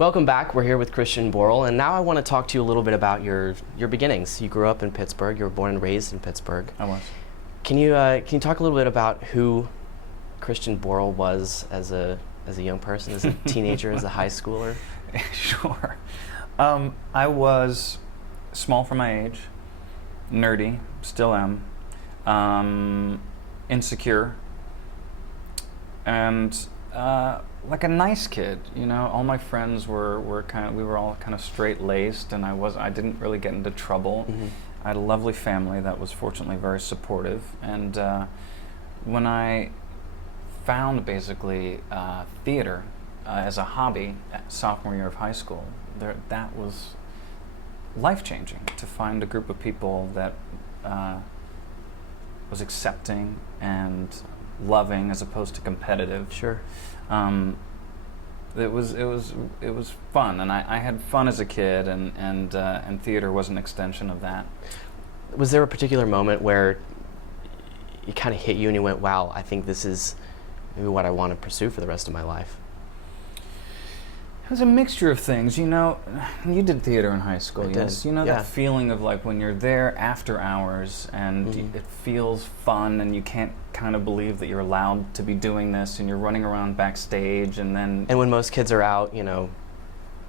Welcome back. We're here with Christian Borle, and now I want to talk to you a little bit about your beginnings. You grew up in Pittsburgh. You were born and raised in Pittsburgh. I was. Can you talk a little bit about who Christian Borle was as a young person, as a teenager, as a high schooler? Sure. I was small for my age, nerdy, still am, insecure, and like a nice kid. You know, all my friends were we were all kind of straight-laced, and I didn't really get into trouble. Mm-hmm. I had a lovely family that was fortunately very supportive, and when I found basically theater as a hobby at sophomore year of high school, that was life-changing, to find a group of people that was accepting and loving as opposed to competitive. Sure. It was fun, and I had fun as a kid, and theater was an extension of that. Was there a particular moment where it kind of hit you and you went, wow, I think this is maybe what I want to pursue for the rest of my life? It was a mixture of things. You know, you did theater in high school, I yes? did. You know, Yeah. that feeling of like when you're there after hours and Mhm. it feels fun and you can't kind of believe that you're allowed to be doing this, and you're running around backstage, and then... And when most kids are out, you know,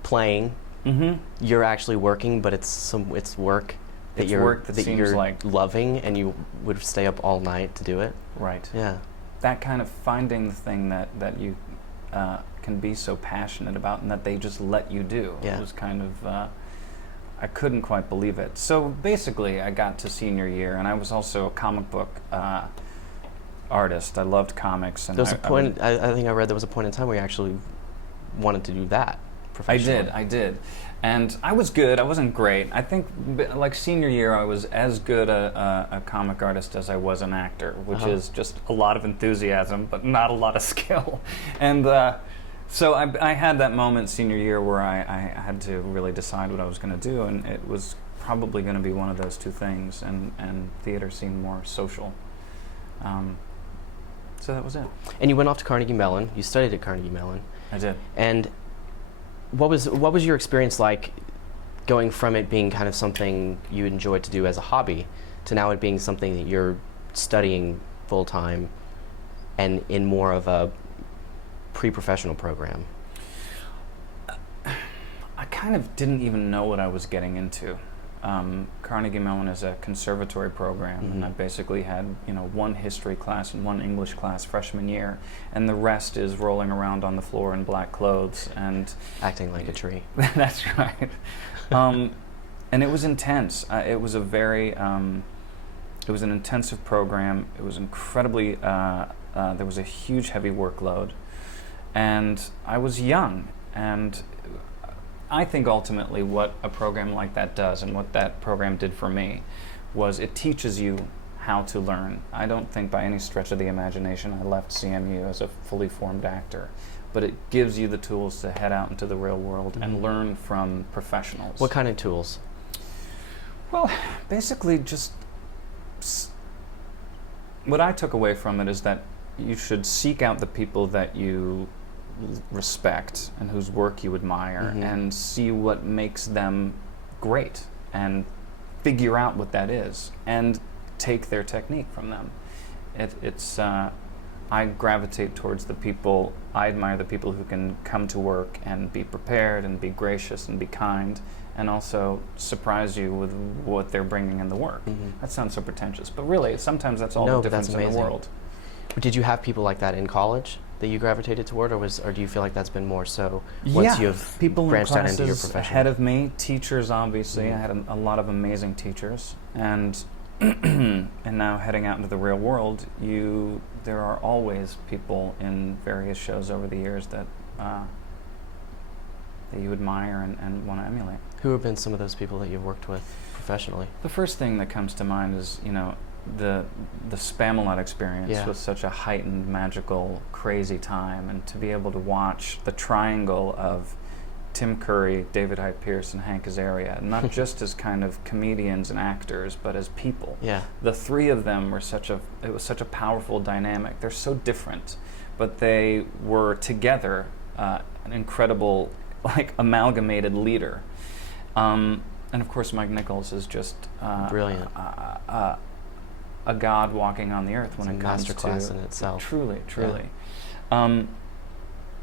playing, Mm-hmm. you're actually working, but it's work that It's you're work that seems you're like- loving, and you would stay up all night to do it. Right. Yeah. That kind of finding the thing that you can be so passionate about and that they just let you do. Yeah. It was kind of, I couldn't quite believe it. So basically I got to senior year, and I was also a comic book artist. I loved comics. And There was a point, I think I read there was a point in time where you actually wanted to do that professionally. I did. And I was good. I wasn't great. I think like senior year I was as good a comic artist as I was an actor, which is just a lot of enthusiasm but not a lot of skill. And so I had that moment senior year where I had to really decide what I was going to do, and it was probably going to be one of those two things, and theater seemed more social. So that was it. And you went off to Carnegie Mellon. You studied at Carnegie Mellon. I did. And what was your experience like going from it being kind of something you enjoyed to do as a hobby to now it being something that you're studying full time and in more of a pre-professional program? I kind of didn't even know what I was getting into. Carnegie Mellon is a conservatory program, and I basically had, you know, one history class and one English class freshman year, and the rest is rolling around on the floor in black clothes and Acting like a tree. That's right. And it was intense. It was a very, it was an intensive program. It was incredibly, there was a huge heavy workload, and I was young, and I think ultimately what a program like that does, and what that program did for me, was it teaches you how to learn. I don't think by any stretch of the imagination I left CMU as a fully formed actor, but it gives you the tools to head out into the real world and learn from professionals. What kind of tools? Well, basically just what I took away from it is that you should seek out the people that you respect and whose work you admire, and see what makes them great, and figure out what that is, and take their technique from them. I gravitate towards the people, I admire the people who can come to work and be prepared and be gracious and be kind, and also surprise you with what they're bringing in the work. That sounds so pretentious, but really sometimes that's all the difference in the world. Did you have people like that in college that you gravitated toward, or do you feel like that's been more so once you've people branched in out into your classes profession? ahead of me, teachers obviously. I had a lot of amazing teachers, and and now heading out into the real world, there are always people in various shows over the years that you admire and want to emulate. Who have been some of those people that you've worked with professionally? The first thing that comes to mind is, you know, the Spamalot experience was such a heightened, magical, crazy time, and to be able to watch the triangle of Tim Curry, David Hyde Pierce, and Hank Azaria, not just as kind of comedians and actors, but as people. Yeah. The three of them were it was such a powerful dynamic. They're so different, but they were together an incredible like amalgamated leader. And of course, Mike Nichols is just brilliant. A god walking on the earth when It's it a comes masterclass to in itself. Truly. And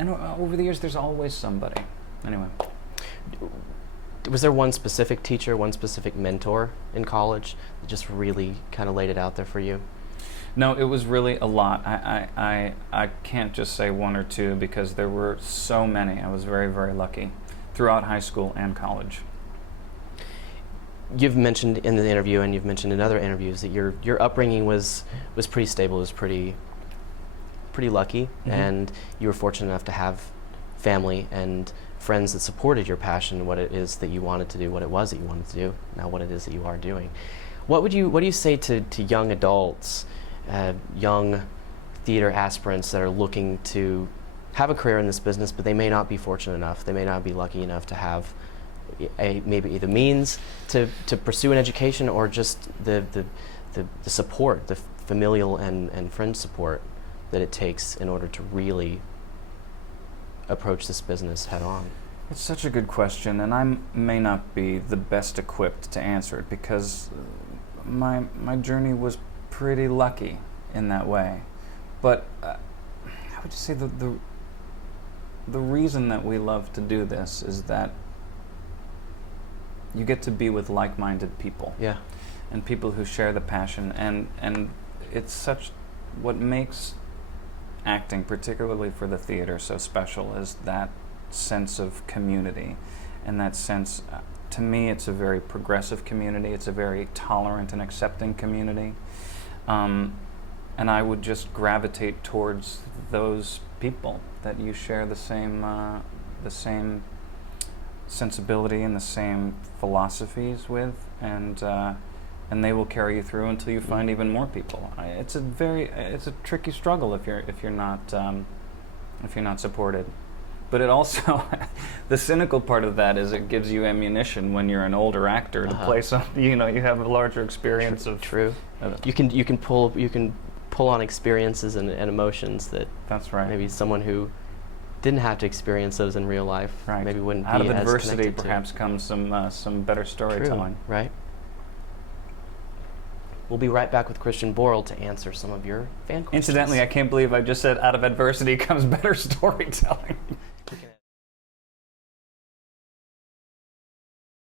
over the years, there's always somebody. Anyway, Was there one specific teacher, one specific mentor in college that just really kind of laid it out there for you? no, it was really a lot. I can't just say one or two because there were so many. I was very, very lucky throughout high school and college. You've mentioned in the interview, and you've mentioned in other interviews, that your upbringing was pretty stable, was pretty lucky, Mm-hmm. and you were fortunate enough to have family and friends that supported your passion, what it is that you wanted to do, what it was that you wanted to do, now what it is that you are doing. What do you say to young adults, young theater aspirants that are looking to have a career in this business, but they may not be fortunate enough, they may not be lucky enough to have maybe the means to pursue an education, or just the support, the familial and friend support that it takes in order to really approach this business head on? It's such a good question, and I may not be the best equipped to answer it because my journey was pretty lucky in that way. But I would just say the reason that we love to do this is that you get to be with like-minded people. Yeah. And people who share the passion, and it's such what makes acting, particularly for the theater, so special is that sense of community, and that sense, to me, it's a very progressive community. It's a very tolerant and accepting community, and I would just gravitate towards those people that you share the same sensibility and the same philosophies with, and they will carry you through until you find even more people. It's a tricky struggle if you're not supported. But it also, the cynical part of that is it gives you ammunition when you're an older actor to play some. You have a larger experience of. True. You can pull on experiences and emotions that. That's right. Maybe someone who didn't have to experience those in real life maybe wouldn't be as connected to. Out of adversity, perhaps comes some better storytelling. True, right. We'll be right back with Christian Borle to answer some of your fan questions. Incidentally, I can't believe I just said out of adversity comes better storytelling.